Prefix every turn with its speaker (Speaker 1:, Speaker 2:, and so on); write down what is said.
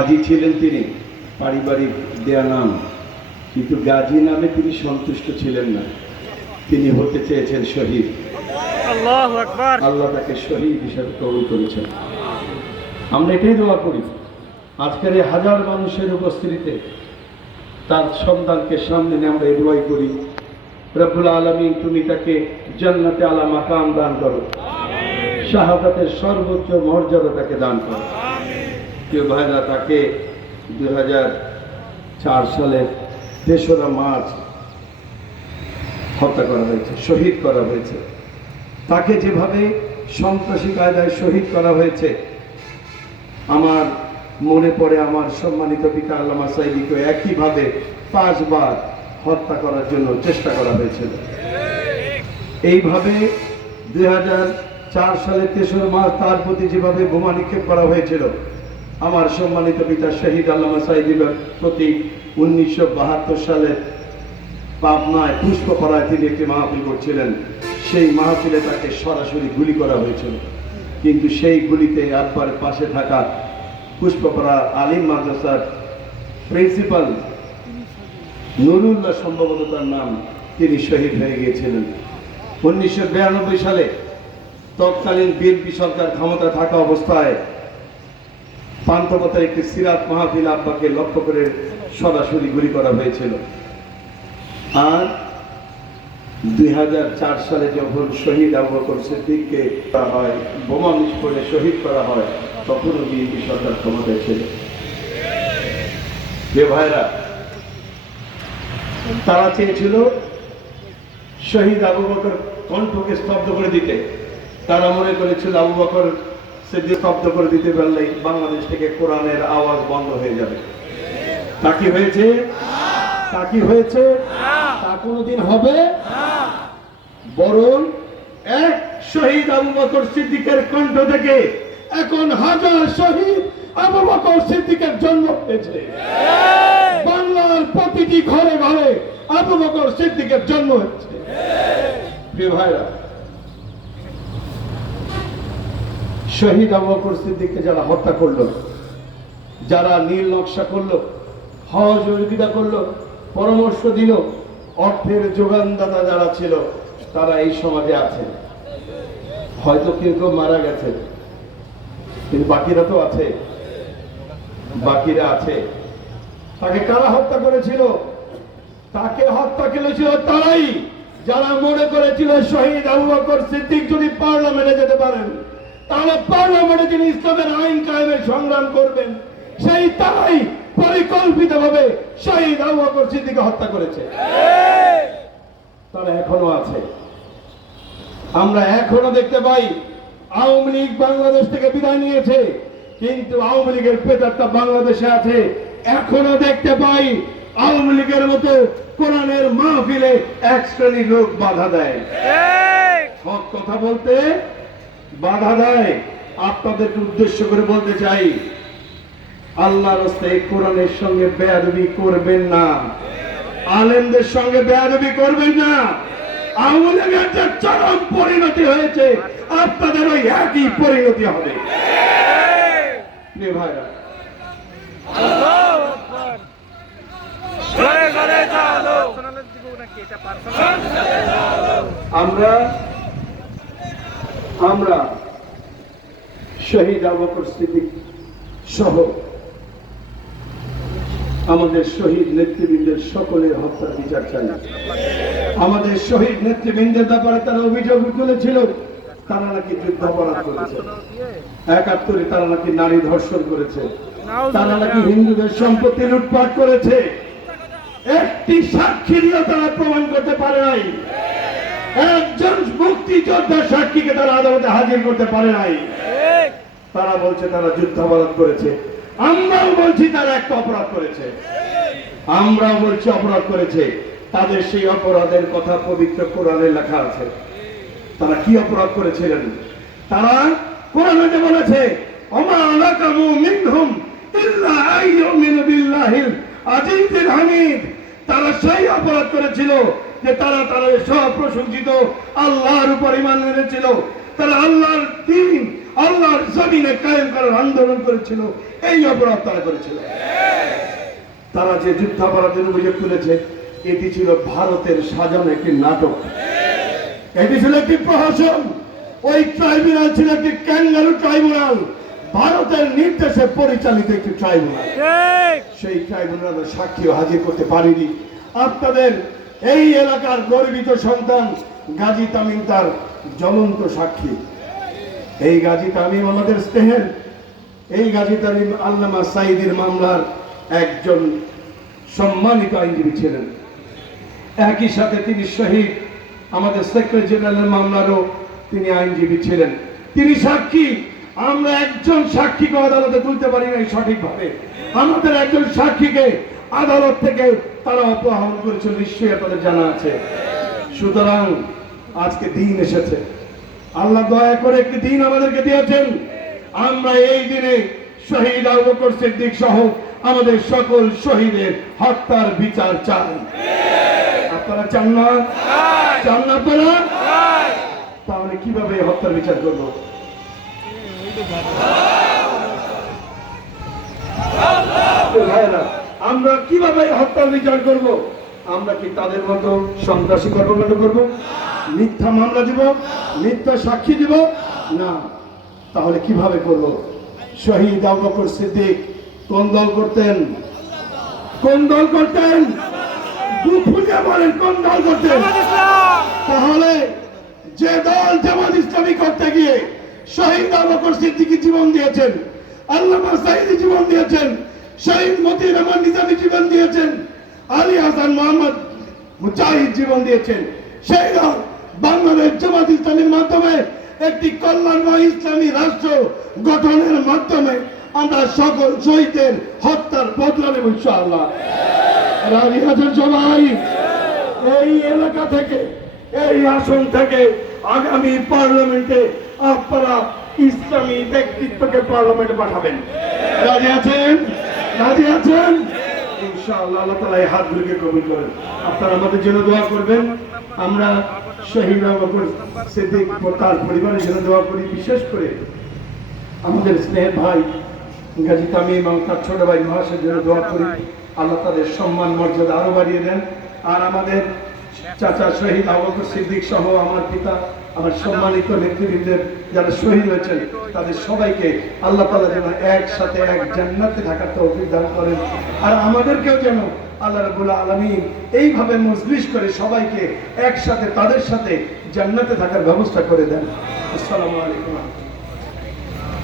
Speaker 1: গাজী ছিলেন তিনি পারিবারিক দেয়া নাম। কিন্তু গাজী নামে তিনি সন্তুষ্ট ছিলেন না। তিনি হতে চেয়েছেন শহীদ।
Speaker 2: আল্লাহ
Speaker 1: তাকে শহীদ হিসাবে কবুল করেছেন। আমরা এটাই দোয়া করি আজকের এই হাজার মানুষের উপস্থিতিতে তার সন্তানকে সামনে নিয়ে আমরা এই দোয়াই করি রব্বুল আলমী তুমি তাকে জান্নাতে আলা মাকাম দান করো। শাহাদাতের সর্বোচ্চ মর্যাদা তাকে দান করো। কেউ ভাইরা তাকে হাজার চার সালের তেসরা মার্চ হত্যা করা হয়েছে, শহীদ করা হয়েছে। তাকে যেভাবে সন্ত্রাসী কায়দায় শহীদ করা হয়েছে, আমার মনে পড়ে আমার সম্মানিত পিতা আল্লামা সাইদিকে একইভাবে পাঁচবার হত্যা করার জন্য চেষ্টা করা হয়েছিল। এইভাবে দুই সালে তেসরা মার্চ তার প্রতি যেভাবে বোমা নিক্ষেপ করা হয়েছিল আমার সম্মানিত পিতা শহীদ আল্লামা সাইদির প্রতি উনিশশো বাহাত্তর সালে পাবনায় পুষ্পপাড়ায় তিনি একটি মাহফিল করছিলেন। সেই মাহফিলে তাকে সরাসরি গুলি করা হয়েছিল। কিন্তু সেই গুলিতে আব্বার পাশে থাকা পুষ্পপাড়া আলিম মাদ্রাসার প্রিন্সিপাল নুরুল্লাহ সম্ভবত তার নাম, তিনি শহীদ হয়ে গিয়েছিলেন। উনিশশো বিরানব্বই সালে তৎকালীন বিএনপি সরকার ক্ষমতা থাকা অবস্থায় পান্থপথের একটি সিরাত মাহফিল আব্বাকে লক্ষ্য করে সরাসরি গুলি করা হয়েছিল। আর দুই হাজার সালে যখন শহীদ আবু সিদ্দিককে করা হয়, বোমা বিস্ফোরণে শহীদ করা হয়, তখনও বিএনপি সরকার ক্ষমতায় ছিল। যে ভাইরা তারা চেয়েছিল শহীদ আবু বকর কণ্ঠকে স্তব্ধ করে দিতে। তারা মনে করেছিল আবু বকর সিদ্দিক স্তব্ধ করে দিতে পারলেই বাংলাদেশ থেকে কোরআনের আওয়াজ বন্ধ হয়ে যাবে। তা কি হয়েছে? তা কি হয়েছে? তা কোনোদিন হবে? বরং এক শহীদ আবু বকর সিদ্দিকের কণ্ঠ থেকে এখন হাজার শহীদ আবু বকর সিদ্দিকের জন্ম হয়েছে। বাংলার প্রতিটি ঘরে ঘরে আবু বকর সিদ্দিকের জন্ম হয়েছে। প্রিয় ভাইরা শহীদ আবু বকর সিদ্দিককে যারা হত্যা করল, যারা নীল নকশা করল সহযোগিতা করল, পরামর্শ দিল, অর্থের যোগানদাতা যারা ছিল, তারা এই সমাজে আছে। হয়তো কেউ কেউ মারা গেছে, কিন্তু বাকিরা তো আছে। বাকিরা আছে। তাকে কারা হত্যা করেছিল? তাকে হত্যা করেছিল তারাই। যারা মনে করেছিল শহীদ আবু বকর সিদ্দিক যদি পার্লামেন্টে যেতে পারেন তাহলে পার্লামেন্টে যিনি ইসলামের আইন কায়েমের সংগ্রাম করবেন সেই তারাই পরিকল্পিতভাবে শহীদ আবু বকর সিদ্দিককে হত্যা করেছে। তারা এখনও আছে। আমরা এখনও দেখতে পাই আওয়ামী লীগ বাংলাদেশ থেকে বিদায় নিয়েছে কিন্তু আওয়ামী লীগের পেতারটা বাংলাদেশে আছে। এখনও দেখতে পাই আওয়ামী লীগের মতো কোরআনের মাহফিলে এক শ্রেণির লোক বাধা দেয়। সব কথা বলতে বাধা দেয়। আপনাদেরকে উদ্দেশ্য করে বলতে চাই আল্লাহর রাস্তায় কোরআনের সঙ্গে বেয়াদবি করবেন না। আলেমদের সঙ্গে বেয়াদবি করবেন না। আওয়ামী লীগের যে চরম পরিণতি হয়েছে আপনাদের ওই একই পরিণতি হবে। ভাইরা
Speaker 2: আল্লাহু আকবার ঘরে ঘরে চলো সোনালের দিকে নাকি এটা পার্সোনাল
Speaker 1: আমরা আমরা শহীদ আবু বকর সিদ্দিক সহ আমাদের শহীদ নেতৃবৃন্দের সকলের হত্যার বিচার চাই। আমাদের শহীদ নেতৃবৃন্দের ব্যাপারে তারা অভিযোগ তুলেছিল, তারা নাকি যুদ্ধাপরাধ করেছে। একাত্তরে তারা নাকি নারী ধর্ষণ করেছে। তারা নাকি হিন্দুদের সম্পত্তি লুটপাট করেছে। একটি সাক্ষী দিয়ে তারা প্রমাণ করতে পারে নাই। একজন মুক্তিযোদ্ধা সাক্ষীকে তারা আদালতে হাজির করতে পারে নাই। তারা বলছে তারা যুদ্ধাপরাধ করেছে। আমরাও বলছি তারা একটা অপরাধ করেছে। আমরাও বলছি অপরাধ করেছে। তাদের সেই অপরাধের কথা পবিত্র কোরআনে লেখা আছে। তারা কি অপরাধ করেছিলেন? তারা কোরআনে বলেছে ওমা লাকামু মিনহুম ইল্লা আইয়ুমিনু বিল্লাহিল আজিজিল হামিদ। তারা সেই অপরাধ করেছিল যে তারা তাদের সব প্রশংসিত আল্লাহর উপর ইমান এনেছিল। তারা আল্লাহর দিন আল্লাহর জমিনে কায়েম করার আন্দোলন করেছিল। এই অপরাধ তারা করেছিল। তারা যে যুদ্ধাপরাধের অভিযোগ তুলেছে এটি ছিল ভারতের সাজানো একটি নাটক। এটি ছিল একটি প্রহসন। ওই ট্রাইব্যুনাল ছিল একটি ক্যাঙ্গারু ট্রাইব্যুনাল। ভারতের নির্দেশে পরিচালিত একটি ট্রাইব্যুনাল। সেই ট্রাইব্যুনালে সাক্ষীও হাজির করতে পারিনি। আপনাদের এই এলাকার গর্বিত সন্তান গাজী তামিম তার জ্বলন্ত সাক্ষী। এই গাজী তামিম আমাদের স্নেহের, এই গাজী তামিম আল্লামা সাইদির মামলার একজন সম্মানিত আইনজীবী ছিলেন। একই সাথে তিনি শহীদ, আমাদের সেক্রেটারি জেনারেলের মামলারও তিনি আইনজীবী ছিলেন। তিনি সাক্ষী, আমরা একজন সাক্ষীকে আদালতে তুলতে পারি নাই সঠিকভাবে। আমাদের একজন সাক্ষীকে আদালত থেকে তারা অপহরণ করেছিল নিশ্চয়ই আপনাদের জানা আছে। সুতরাং আজকে দিন এসেছে। আল্লাহ দয়া করে একটি দিন আমাদেরকে দিয়েছেন। আমরা এই দিনে শহীদ আবু বকর সিদ্দিক সহ আমাদের সকল শহীদের হত্যার বিচার চাই। আপনারা চান না? চান না আপনারা? তাহলে কীভাবে হত্যার বিচার করব? আমরা কীভাবে এই হত্যার বিচার করব? আমরা কি তাদের মতো সন্ত্রাসী কর্মকাণ্ড করব? মিথ্যা মামলা দিব? মিথ্যা সাক্ষী দিব? না। তাহলে কীভাবে করব? শহীদ আবু সিদ্দিক কোন দল করতেন? কোন দল করতেন? বলেন কোন দল করতেন? তাহলে যে দল জামাত ইসলামী করতে গিয়ে শহীদ আবু বকর সিদ্দিকী জীবন দিয়েছেন আল্লাহ সাইদি জীবন দিয়েছেন শহীদ মতিউর রহমান নিজামী জীবন দিয়েছেন, আলী হাসান মোহাম্মদ মুজাহিদ জীবন দিয়েছেন। সেই বাংলাদেশ জামাত ইসলামীর মাধ্যমে একটি কল্যাণময় ইসলামী রাষ্ট্র গঠনের মাধ্যমে আমরা সকল শহীদের হত্যার বদলা নেব ইনশাআল্লাহ। সবাই? এই এলাকা থেকে, এই আসন থেকে আগামী পার্লামেন্টে আপনারা ইসলামী ব্যক্তিত্বকে পার্লামেন্টে পাঠাবেন। রাজি আছেন? রাজি আছেন? ইনশাআল্লাহ আল্লাহ এই কবুল করেন। আপনারা আমাদের জন্য দোয়া করবেন। আমরা শহীদ সিদ্দিক ও তার পরিবারের জন্য দোয়া করি, বিশেষ করে আমাদের স্নেহের ভাই গাজী তামিম এবং তার ছোট ভাই মহাশের জন্য দোয়া করি। আল্লাহ তাদের সম্মান, মর্যাদা আরও বাড়িয়ে দেন। আর আমাদের চাচা শহীদ আবু সিদ্দিক সহ আমার পিতা আমার সম্মানিত নেতৃবৃন্দের যারা শহীদ হয়েছেন, তাদের সবাইকে আল্লাহ তালা যেন একসাথে, এক জান্নাতে থাকার তৌফিক দান করেন। আর আমাদেরকেও যেন আল্লাহ রবুল আলমিন এইভাবে মজলিস করে সবাইকে একসাথে, তাদের সাথে জান্নাতে থাকার ব্যবস্থা করে দেন। আসসালামু আলাইকুম।